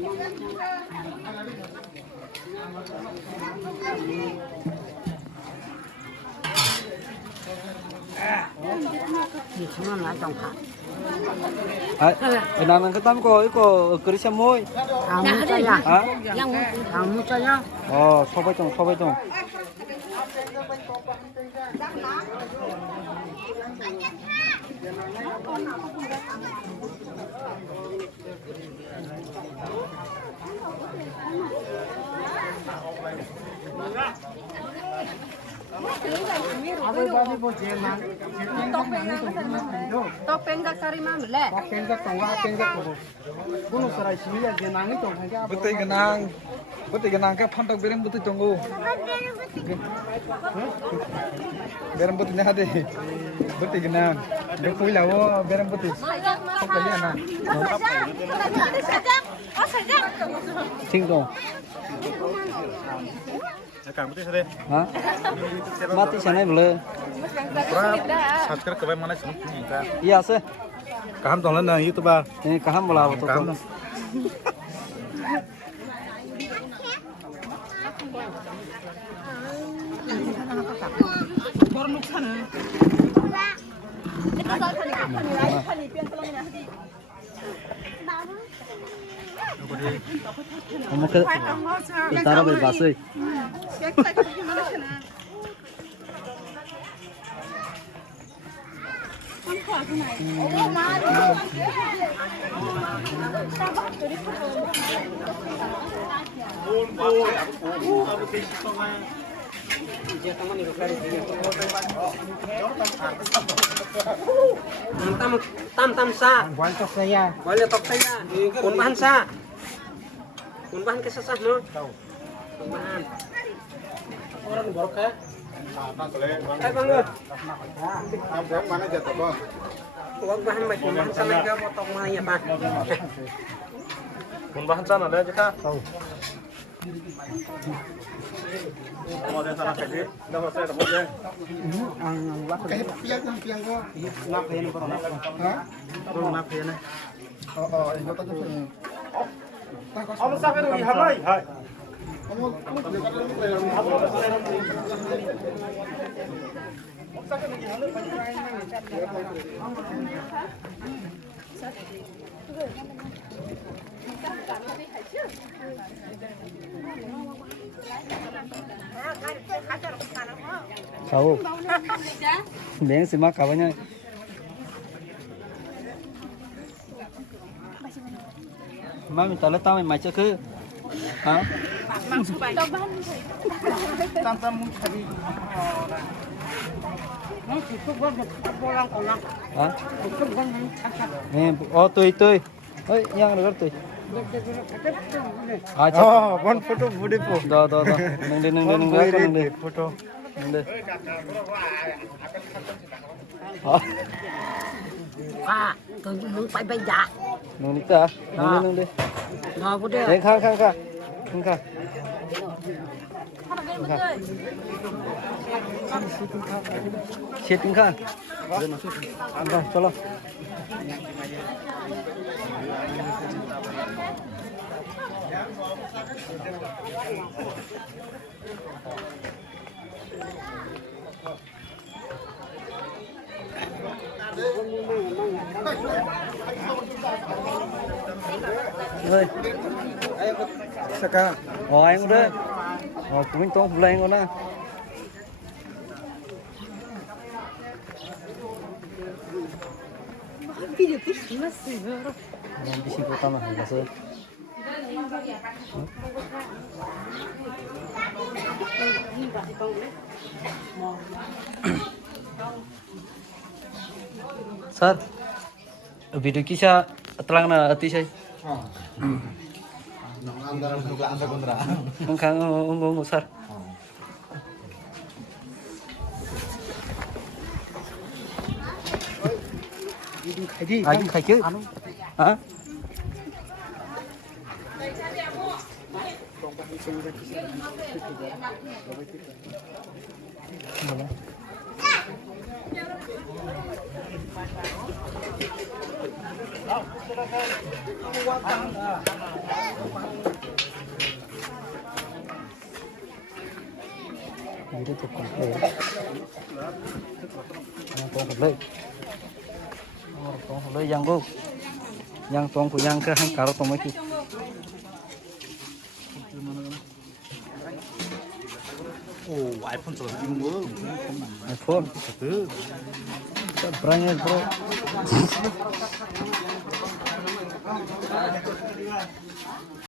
Nó là trong hạt. Cái nào mình cái tắm có cái xe môi. Mua cho ya. Hả? Mua cho ya. So với trong. Topeng cari mana le? Betul kenang ke pantak berem betul tunggu. Berem betul ni ada. Betul kenang. Dekui lawo berem betul. Kau kali ana. Ting dong. Hah? Mati sana boleh. Subscribe ke mana sih? Iya sih. Kaham tong lan YouTube ba? Ini kaham bola betul. Kaham. Kamu ke utara berbahasa. Tam sa. Buat tok saya. Boleh tok saya. Pun bahan sa. Pun bahan kesesah no. Pun bahan. Orang borok ya. Bang. Mana jatuh bang? Uang bahan baik pun bahan sama juga potong mahnya pak. Pun bahan sana ada aja kah? Tahu. Mau ada sana kerja, dah masih ada boleh. Kayak piang kok. Nak kayak ni korang. Hah? Nak kayak ni. Ini tak tu. Kamu sakit lagi hamai, hai. Kamu tahu. Beng simak kawannya. Má mình tao lấy tao mày chưa cứ hả? Hả? Nè, tươi. Ơi, nhang được tươi. One photo beautiful. Đó. Nâng đi. Photo. Nâng đi. Tôi muốn phải bây giờ. Nâng đi ta. Nâng đi. Nó có được. Đấy, khá. Chết tính khá. Rồi, cho lo. Ơi. Saka. Anh udah. Của mình to lên con á. Di sini kota mah biasa. Sir, video kisah terang na atisay. Ang sir. Anh khai chứ. Hả? Itu tuh komplit. Yang komplit. Komplit yang go. Yang tong ku yang ke hang karo tomoi ki. Oh, iPhone terus ini iPhone. Brandnya bro.